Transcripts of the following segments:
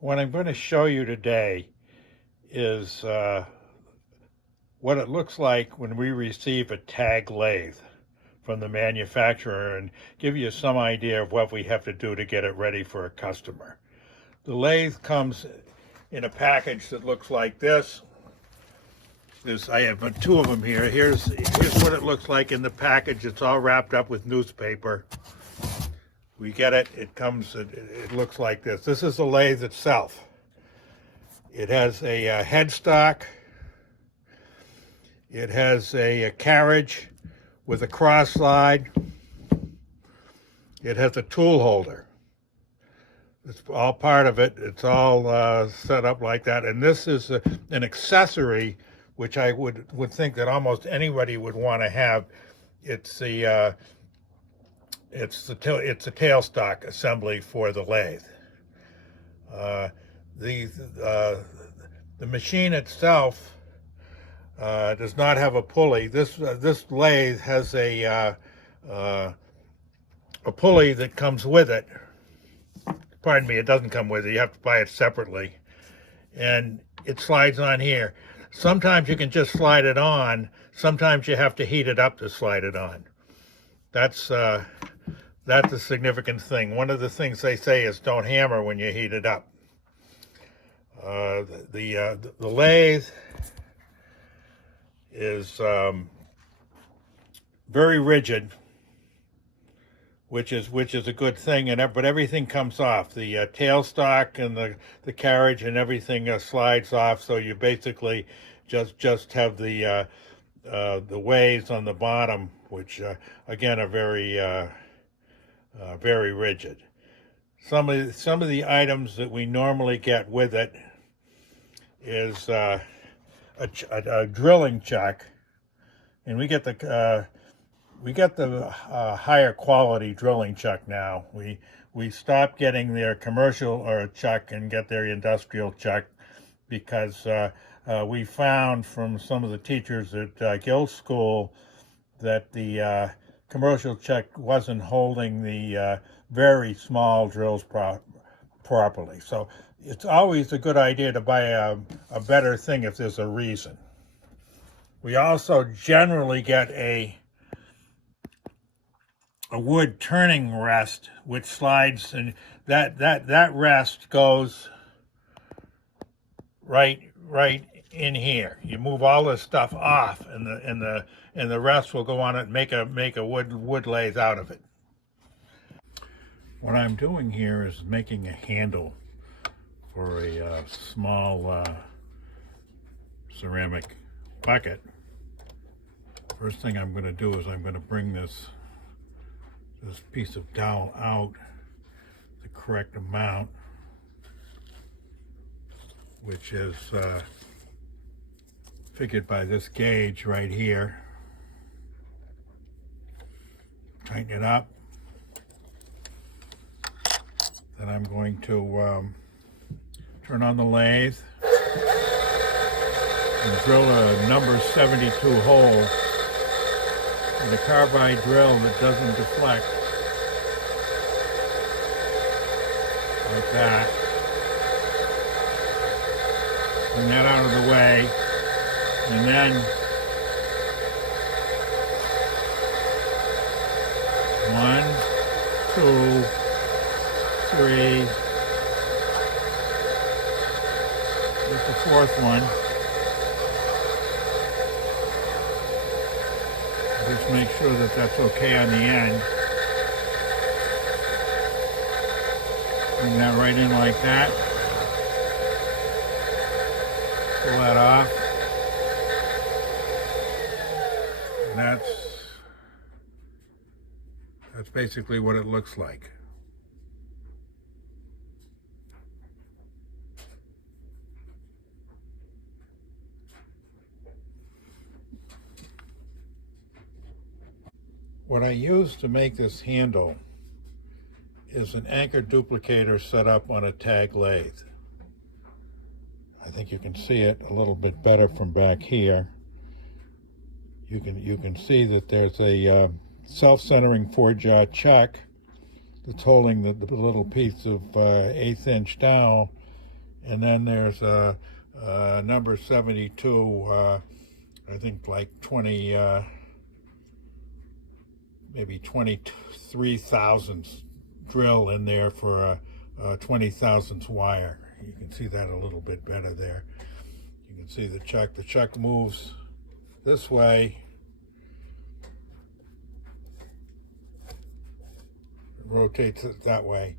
What I'm going to show you today is what it looks like when we receive a Taig lathe from the manufacturer and give you some idea of what we have to do to get it ready for a customer. The lathe comes in a package that looks like this. I have two of them here. Here's what it looks like in the package. It's all wrapped up with newspaper. We get it. It looks like this. This is the lathe itself. It has a headstock. It has a carriage with a cross slide. It has a tool holder. It's all part of it. It's all set up like that. And this is an accessory which I would think that almost anybody would want to have. It's a tailstock assembly for the lathe. The machine itself does not have a pulley. This lathe has a pulley that comes with it. Pardon me, it doesn't come with it. You have to buy it separately, and it slides on here. Sometimes you can just slide it on. Sometimes you have to heat it up to slide it on. That's a significant thing. One of the things they say is don't hammer when you heat it up. The lathe is very rigid, which is a good thing, but everything comes off. The tailstock and the carriage and everything slides off, so you basically just have the ways on the bottom, which again are very rigid. Some of the items that we normally get with it is a drilling chuck, and we get the higher quality drilling chuck now. We stopped getting their commercial or chuck and get their industrial chuck because we found from some of the teachers at Guild School that the commercial chuck wasn't holding the very small drills properly. So it's always a good idea to buy a better thing if there's a reason. We also generally get a wood turning rest which slides, and that rest goes right in here. You move all this stuff off, and the rest will go on it and make a wood lathe out of it. What I'm doing here is making a handle for a small ceramic bucket. First thing I'm going to do is I'm going to bring this piece of dowel out the correct amount, which is figured by this gauge right here. Tighten it up. Then I'm going to turn on the lathe and drill a number 72 hole with a carbide drill that doesn't deflect, like that. Bring that out of the way, and then one, two, three, there's the fourth one. Just make sure that that's okay on the end. Bring that right in like that. Pull that off. And that's basically what it looks like. What I use to make this handle is an anchor duplicator set up on a Taig lathe. I think you can see it a little bit better from back here. You can see that there's a self-centering 4-jaw chuck that's holding the little piece of 1/8 inch dowel And then there's number 72, I think like 20, maybe 23 thousandths drill in there for a 20 thousandths wire. You can see that a little bit better there. You can see the chuck. The chuck moves this way, rotates it that way.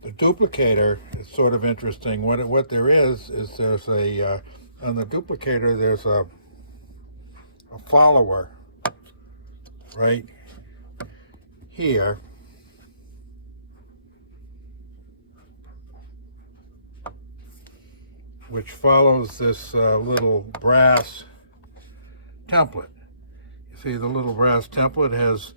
The duplicator is sort of interesting. What there is there's a on the duplicator there's a follower right here, which follows this little brass template. You see the little brass template has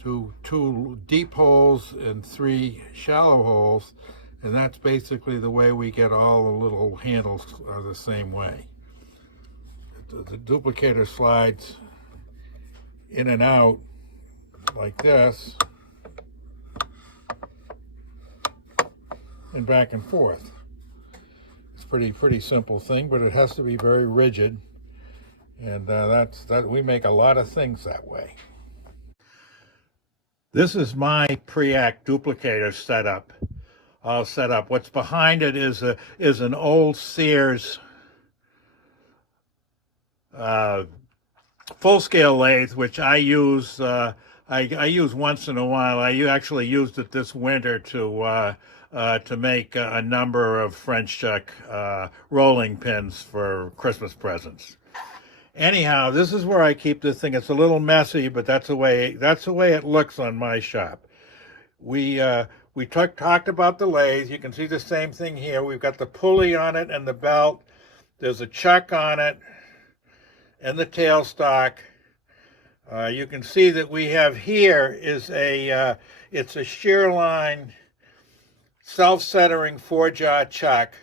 two deep holes and 3 shallow holes, and that's basically the way we get all the little handles are the same way. The duplicator slides in and out like this and back and forth. It's pretty simple thing, but it has to be very rigid, and we make a lot of things that way. This is my pre-act duplicator setup. All set up. What's behind it is an old Sears full-scale lathe, which I use. I use once in a while. I actually used it this winter to make a number of French chuck rolling pins for Christmas presents. Anyhow, this is where I keep this thing. It's a little messy, but that's the way it looks on my shop. We talked about the lathe. You can see the same thing here. We've got the pulley on it and the belt. There's a chuck on it and the tailstock. You can see that we have here is it's a shear line self-centering 4-jaw chuck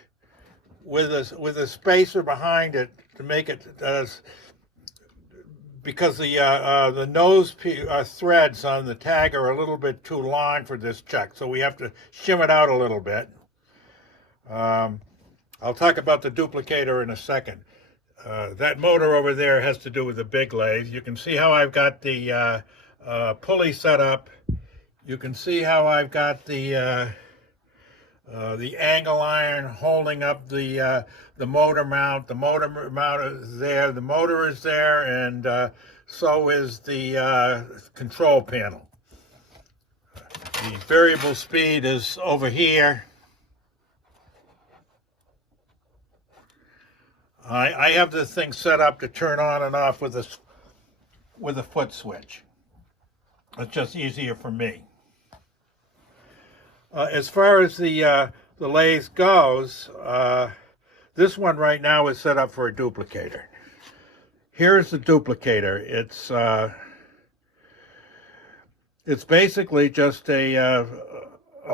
with a spacer behind it to make it because the nose threads on the Taig are a little bit too long for this chuck, so we have to shim it out a little bit. I'll talk about the duplicator in a second. That motor over there has to do with the big lathe. You can see how I've got the pulley set up. You can see how I've got the angle iron holding up the motor mount. The motor mount is there. The motor is there, and so is the control panel. The variable speed is over here. I have this thing set up to turn on and off with a foot switch. It's just easier for me. As far as the lathe goes, this one right now is set up for a duplicator. Here's the duplicator. It's basically just a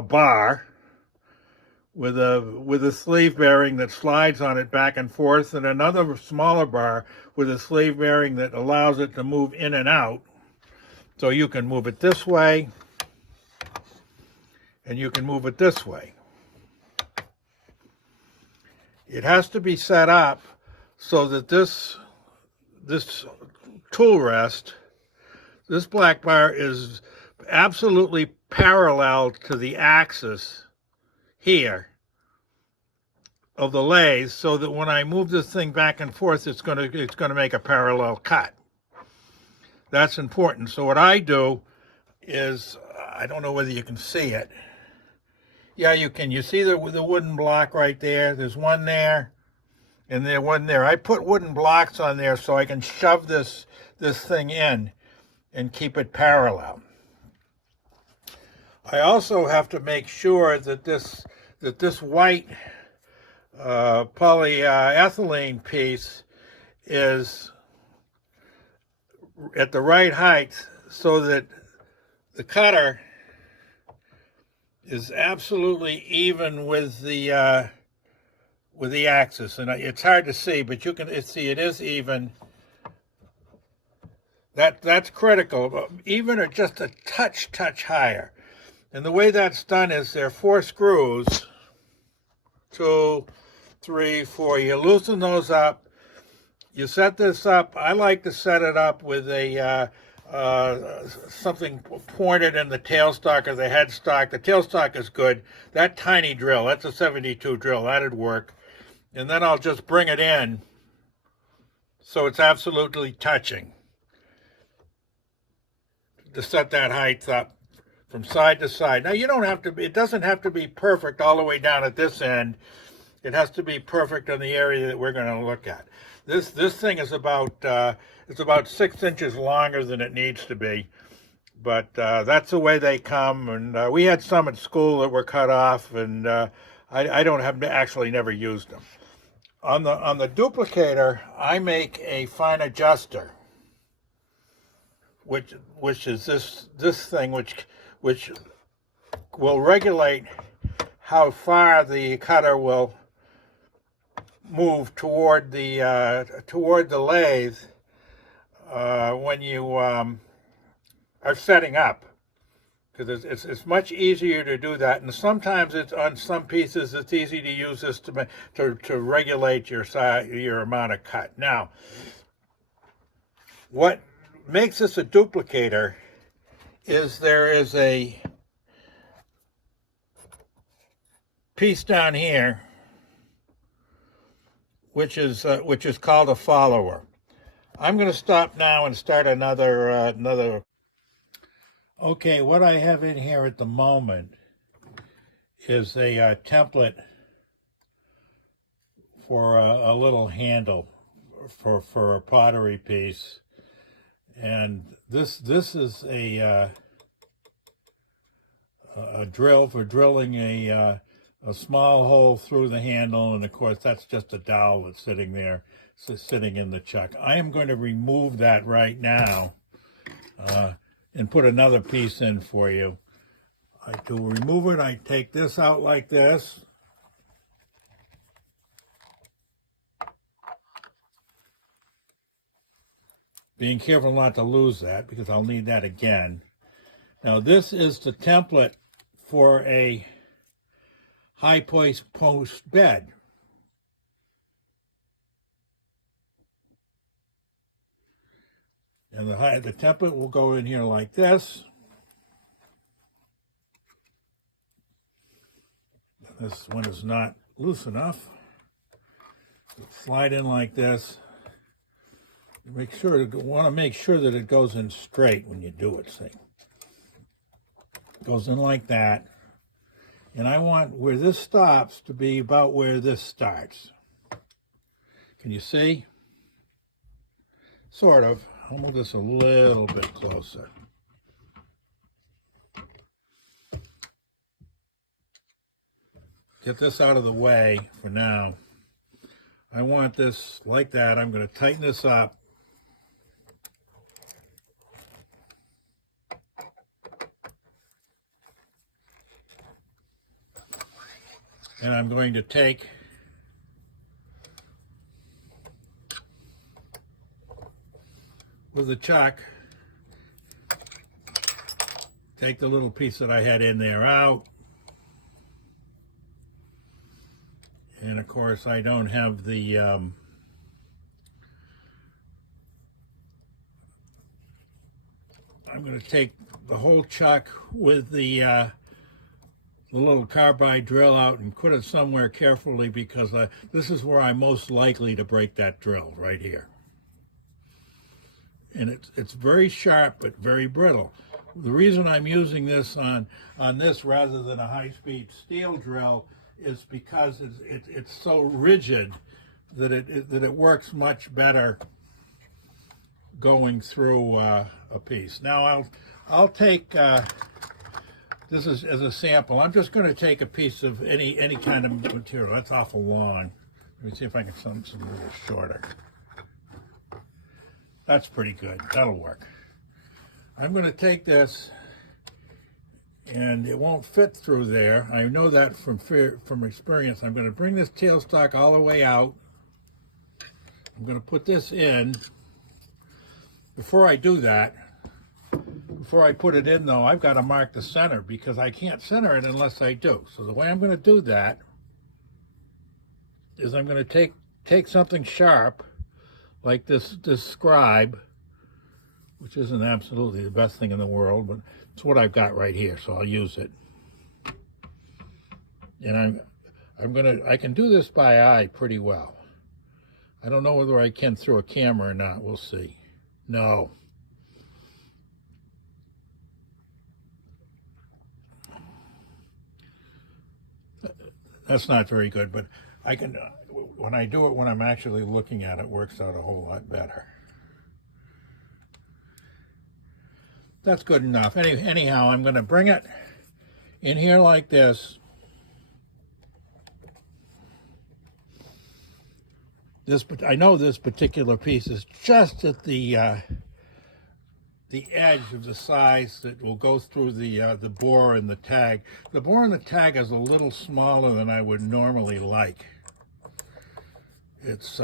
bar with a sleeve bearing that slides on it back and forth, and another smaller bar with a sleeve bearing that allows it to move in and out. So you can move it this way, and you can move it this way. It has to be set up so that this tool rest, this black bar, is absolutely parallel to the axis here of the lathe, so that when I move this thing back and forth, it's going to make a parallel cut. That's important. So what I do is, I don't know whether you can see it. Yeah, you can. You see the wooden block right there? There's one there, and there one there. I put wooden blocks on there so I can shove this thing in and keep it parallel. I also have to make sure that this white polyethylene piece is at the right height so that the cutter is absolutely even with the axis, and it's hard to see, but you can see it is even. That's critical, even or just a touch higher. And the way that's done is there are 4 screws, 2, 3, 4. You loosen those up. You set this up. I like to set it up with a something pointed in the tailstock or the headstock. The tailstock is good. That tiny drill, that's a 72 drill, that'd work. And then I'll just bring it in so it's absolutely touching to set that height up from side to side. Now you don't have to be, it doesn't have to be perfect all the way down at this end. It has to be perfect on the area that we're going to look at. This thing is about it's about 6 inches longer than it needs to be, but that's the way they come. And we had some at school that were cut off, and I don't have actually never used them. On the duplicator, I make a fine adjuster, which is this thing which will regulate how far the cutter will move toward the lathe when you are setting up, because it's much easier to do that. And sometimes it's on some pieces it's easy to use this to regulate your size, your amount of cut. Now, what makes this a duplicator is there is a piece down here which is called a follower. I'm going to stop now and start another. Okay, what I have in here at the moment is a template for a little handle for a pottery piece, and this is a drill for drilling a small hole through the handle, and of course that's just a dowel that's sitting there, sitting in the chuck. I am going to remove that right now and put another piece in for you. To remove it, I take this out like this. Being careful not to lose that, because I'll need that again. Now this is the template for a high post bed. And the template will go in here like this. This one is not loose enough. Slide in like this. Want to make sure that it goes in straight when you do it, see. It goes in like that. And I want where this stops to be about where this starts. Can you see? Sort of. I'll move this a little bit closer. Get this out of the way for now. I want this like that. I'm going to tighten this up. And I'm going to take with the chuck, take the little piece that I had in there out. And of course I don't have the I'm going to take the whole chuck with the little carbide drill out and put it somewhere carefully, because this is where I'm most likely to break that drill, right here. And it's very sharp but very brittle. The reason I'm using this on this rather than a high-speed steel drill is because it's so rigid that it works much better going through a piece. Now I'll take this is as a sample. I'm just going to take a piece of any kind of material. That's awful long. Let me see if I can something a little shorter. That's pretty good. That'll work. I'm going to take this, and it won't fit through there. I know that from experience. I'm going to bring this tailstock all the way out. I'm going to put this in. Before I do that, before I put it in though, I've got to mark the center, because I can't center it unless I do. So the way I'm going to do that is I'm going to take something sharp like this scribe, which isn't absolutely the best thing in the world, but it's what I've got right here, so I'll use it. And I can do this by eye pretty well. I don't know whether I can through a camera or not. We'll see. No. That's not very good, but I can, when I do it when I'm actually looking at it, works out a whole lot better. That's good enough. Anyhow, I'm going to bring it in here like this. I know this particular piece is just at the edge of the size that will go through the bore and the tag. The bore and the tag is a little smaller than I would normally like. It's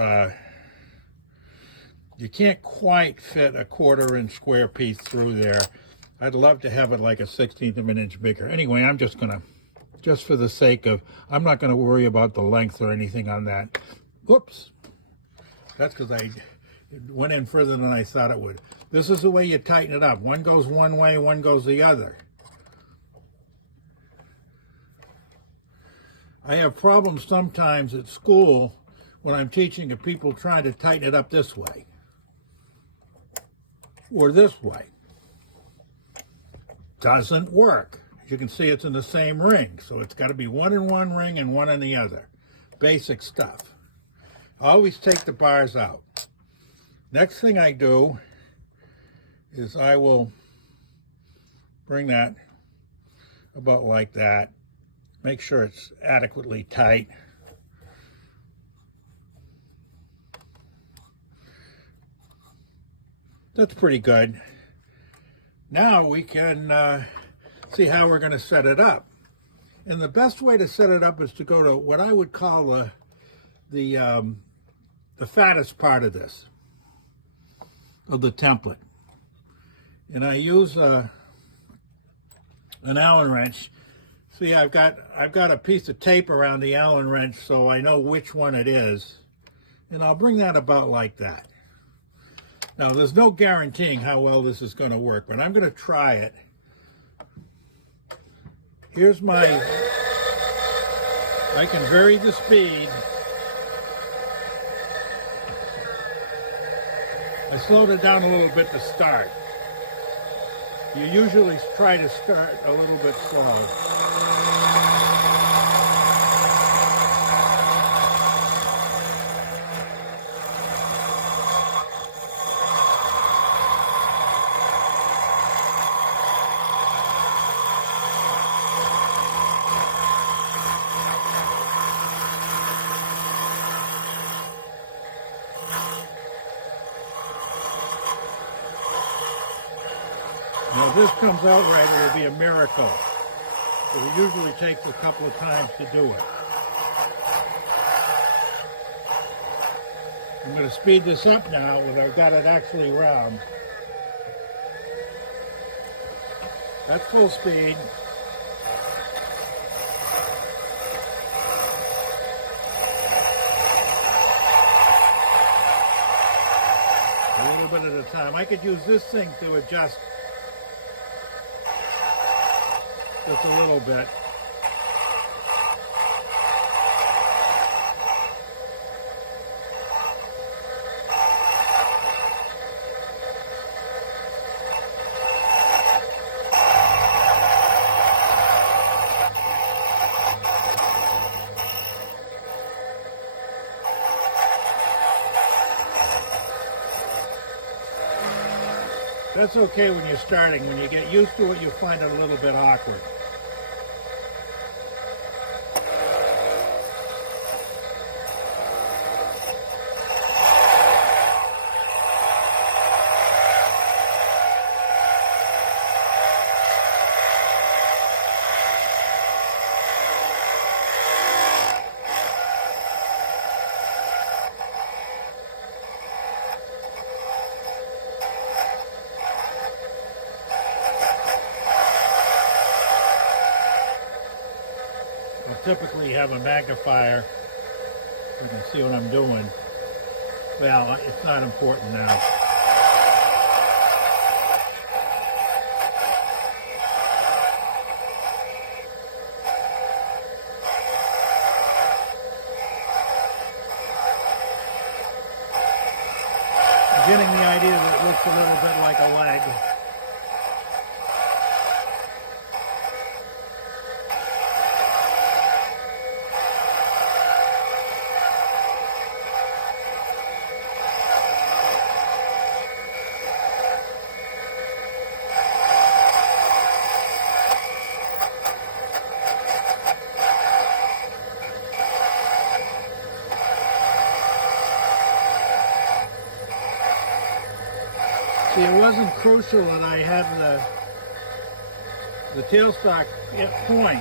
you can't quite fit a 1/4-inch square piece through there. I'd love to have it like a 1/16 of an inch bigger. Anyway, I'm just gonna, just for the sake of, I'm not gonna worry about the length or anything on that. Whoops. That's because I went in further than I thought it would. This is the way you tighten it up. One goes one way, one goes the other. I have problems sometimes at school when I'm teaching and people trying to tighten it up this way or this way. Doesn't work. As you can see, it's in the same ring, so it's got to be one in one ring and one in the other. Basic stuff. Always take the bars out. Next thing I do is I will bring that about like that. Make sure it's adequately tight. That's pretty good. Now we can see how we're going to set it up. And the best way to set it up is to go to what I would call the fattest part of this, of the template. And I use an Allen wrench. See, I've got a piece of tape around the Allen wrench so I know which one it is. And I'll bring that about like that. Now, there's no guaranteeing how well this is going to work, but I'm going to try it. Here's my, I can vary the speed. I slowed it down a little bit to start. You usually try to start a little bit slow. Now, if this comes out right, it'll be a miracle. But it usually takes a couple of times to do it. I'm going to speed this up now that I've got it actually round. That's full speed. A little bit at a time. I could use this thing to adjust just a little bit. That's okay when you're starting. When you get used to it, you'll find it a little bit awkward. I'll typically have a magnifier You can see what I'm doing. Well, it's not important now. I'm getting the idea that it looks a little bit like a leg. See, it wasn't crucial that I had the tailstock point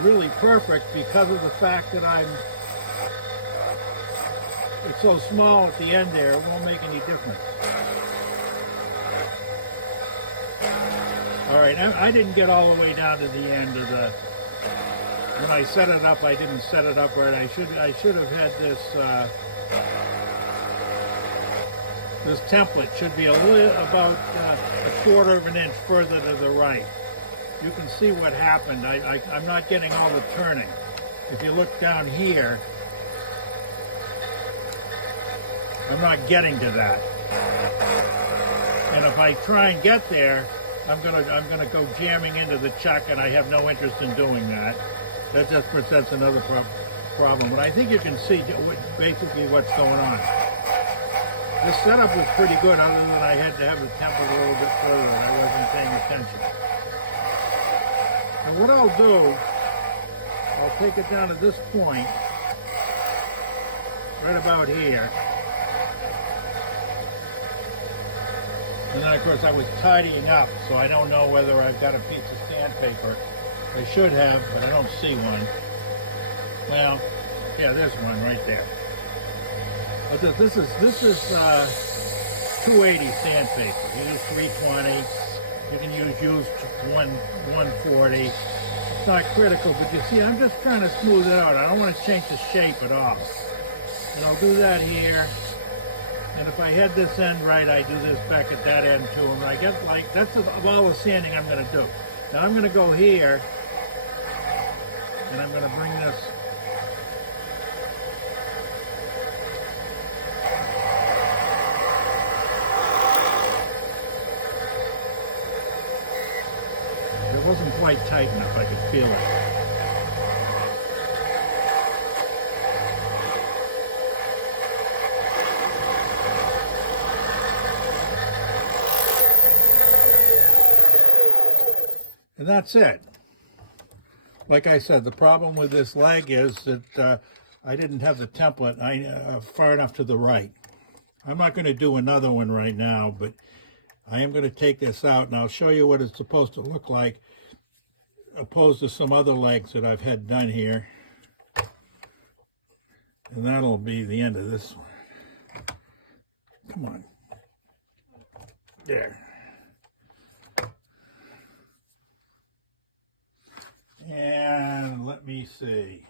really perfect because of the fact that it's so small at the end there, it won't make any difference. All right, I didn't get all the way down to the end of when I set it up, I didn't set it up right. I should have had this this template should be about a quarter of an inch further to the right. You can see what happened. I'm not getting all the turning. If you look down here, I'm not getting to that. And if I try and get there, I'm gonna go jamming into the chuck, and I have no interest in doing that. That just presents another problem. But I think you can see basically what's going on. This setup was pretty good, other than I had to have the template a little bit further and I wasn't paying attention. And what I'll do, I'll take it down to this point, right about here. And then, of course, I was tidying up, so I don't know whether I've got a piece of sandpaper. I should have, but I don't see one. Well, yeah, there's one right there. This is 280 sandpaper. Use 320. You can use used 140. It's not critical, but you see, I'm just trying to smooth it out. I don't want to change the shape at all. And I'll do that here. And if I had this end right, I do this back at that end too. And I get like, that's of all the sanding I'm going to do. Now I'm going to go here, and I'm going to bring this It wasn't quite tight enough, I could feel it. And that's it. Like I said, the problem with this leg is that I didn't have the template far enough to the right. I'm not going to do another one right now, but I am going to take this out and I'll show you what it's supposed to look like opposed to some other legs that I've had done here. And that'll be the end of this one. Come on. There. And let me see.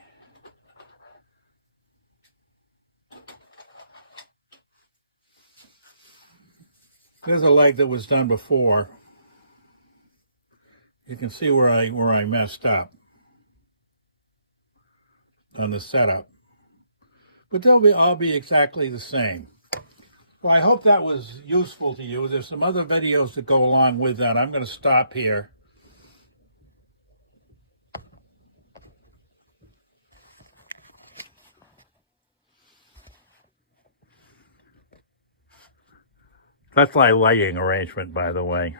There's a leg that was done before. You can see where I messed up on the setup. But they'll all be exactly the same. Well, I hope that was useful to you. There's some other videos that go along with that. I'm going to stop here. That's my lighting arrangement, by the way.